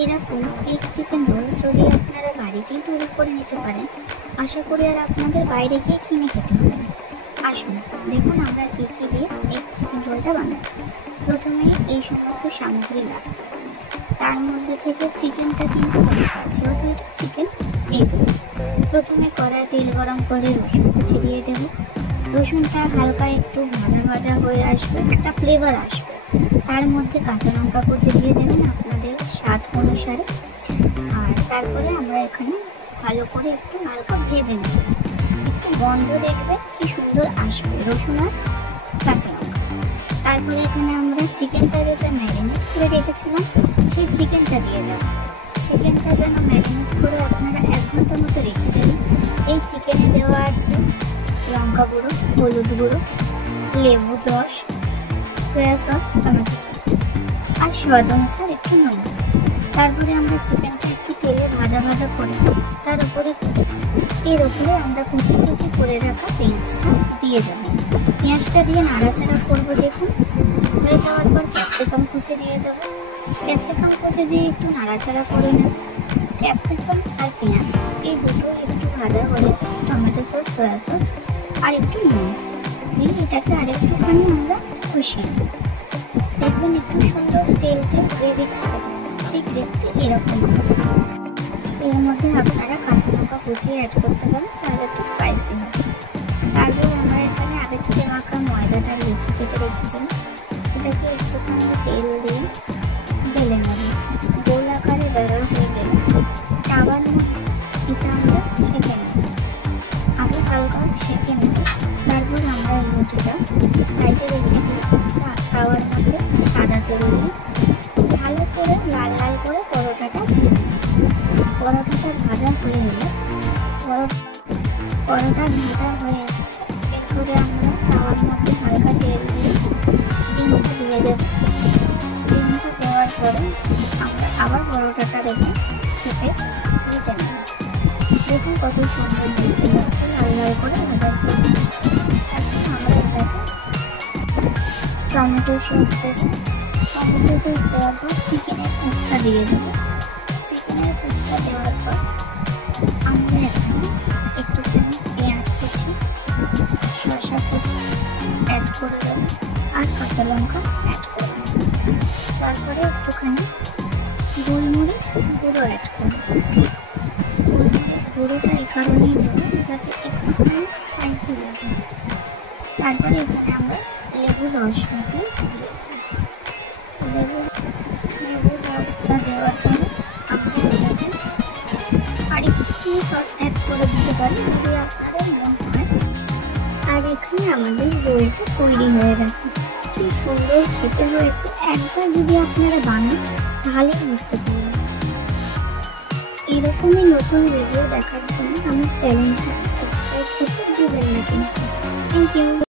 এরকম egg chicken roll যদি আপনারা বাড়িতেই তৈরি করে নিতে পারেন, আশা করি আর আপনাদের বাইরে গিয়ে কিনে খেতে হবে না। আসুন দেখুন আমরা কী কী দিয়ে এগ চিকেন রোলটা বানাচ্ছি। প্রথমে এই সমস্ত সামগ্রী লাগবে, তার মধ্যে থেকে চিকেনটা কিন্তু দরকার, যেহেতু এটা চিকেন এই দেবো। প্রথমে কড়াই তেল গরম করে রসুন কুচি দিয়ে দেবো। রসুনটা হালকা একটু ভাজা ভাজা হয়ে আসবে, একটা ফ্লেভার আসবে। তার মধ্যে কাঁচা লঙ্কা কুচি দিয়ে দেবেন আপনাদের স্বাদ অনুসারে। আর তারপরে আমরা এখানে ভালো করে একটু হালকা ভেজে নেব, একটু গন্ধ দেখবে কি সুন্দর আসবে রসুন আর কাঁচা লঙ্কা। তারপরে এখানে আমরা চিকেনটা যেটা ম্যারিনেট করে রেখেছিলাম সেই চিকেনটা দিয়ে দেবো। চিকেনটা যেন ম্যারিনেট করে আপনারা 1 ঘন্টার মতো রেখে দেবেন। এই চিকেনে দেওয়া আছে লঙ্কা গুঁড়ো, হলুদ গুঁড়ো, লেবুর রস, সয়া সস, টমেটো সস আর স্বাদ অনুসার একটু নুন। তারপরে আমরা চিকেনটা একটু তেলে ভাজা ভাজা করে তার উপরে এর উপরে আমরা কুচি কুচি করে রাখা পেঁয়াজটা দিয়ে দেবো। পেঁয়াজটা দিয়ে নাড়াচাড়া করবো। দেখুন হয়ে যাওয়ার পর ক্যাপসিকাম কুচি দিয়ে দেবো। ক্যাপসিকাম কুচি দিয়ে একটু নাড়াচাড়া করে নেব। ক্যাপসিকাম আর পেঁয়াজ এই দুটো একটু ভাজা হলে টমেটো সস, সয়া সস আর একটু নুন দিয়ে এটাকে আরেকটুখানি আমরা কষিয়ে নেব। দেখবেন একটু সুন্দর তেলটা গ্রেভি ছাড়বে, ঠিক দেখতে এরকম। এর মধ্যে আপনারা কাঁচা লঙ্কা কুচিয়ে অ্যাড করতে পারেন, তাহলে একটু স্পাইসি হবে। তারপর আমরা এখানে আগে থেকে মাখা ময়দাটা লিচি কেটে রেখেছিলাম, এটাকে একটুখানি তেল দিয়ে বেলে নেব। গোল আকারে বেলা হয়ে গেলে তাওয়ার মধ্যে এটা আমরা সেঁকে নেব, আগে হালকা সেঁকে নেব। তারপর আমরা এই রুটিটা সাইডে রেখে দিয়ে তাওয়ার মধ্যে সাদা তেল দিয়ে ভালো করে লাল লাল করে পরোটাটা ভেজে নেব। পরোটাটা ভাজা হয়ে এলে পরোটা ভাজা হয়ে এসছে, এরপরে আমরা তাওয়ার মধ্যে হালকা তেল দিয়ে ডিমটা দিয়ে দেবো। ডিমটা দেওয়ার পরে আমরা আবার পরোটাটা রেখে চেপে ভেজে নেব। দেখুন কত সুন্দর দেখতে লাগছে, লাল লাল করে ভাজা হয়েছে। এখন আমরা এটাকে টমেটো সস দেবো। টমেটো সস দেওয়ার পর চিকেনের পুরটা দিয়ে দেবো। চিকেনের পুরটা দেওয়ার পর আমরা এখানে একটুখানি পেঁয়াজ কুচি, শসা কুচি অ্যাড করে দেবো আর কাঁচা লঙ্কা অ্যাড করে দেবো। তারপরে একটুখানি গোলমরিচ গুঁড়ো অ্যাড করবো। গোলমরিচ গুঁড়োটা এই কারণেই দেবো যাতে একটুখানি স্পাইসি লাগে। তারপরে এখানে আমরা লেবুর রসটা দিয়ে লেবুর রসটা দেওয়ার পরে আমরা এটাকে আরেকটু সস অ্যাড করে দিতে পারি যদি আপনাদের মন হয়। আর এখানে আমাদের রোলটা তৈরি হয়ে গেছে। কি সুন্দর খেতে হয়েছে, একবার যদি আপনারা বানান তাহলেই বুঝতে পারবেন। এরকমই নতুন ভিডিও দেখার জন্য আমার চ্যানেলটা সাবস্ক্রাইব করতে ভুলবেন না কিন্তু। Thank you.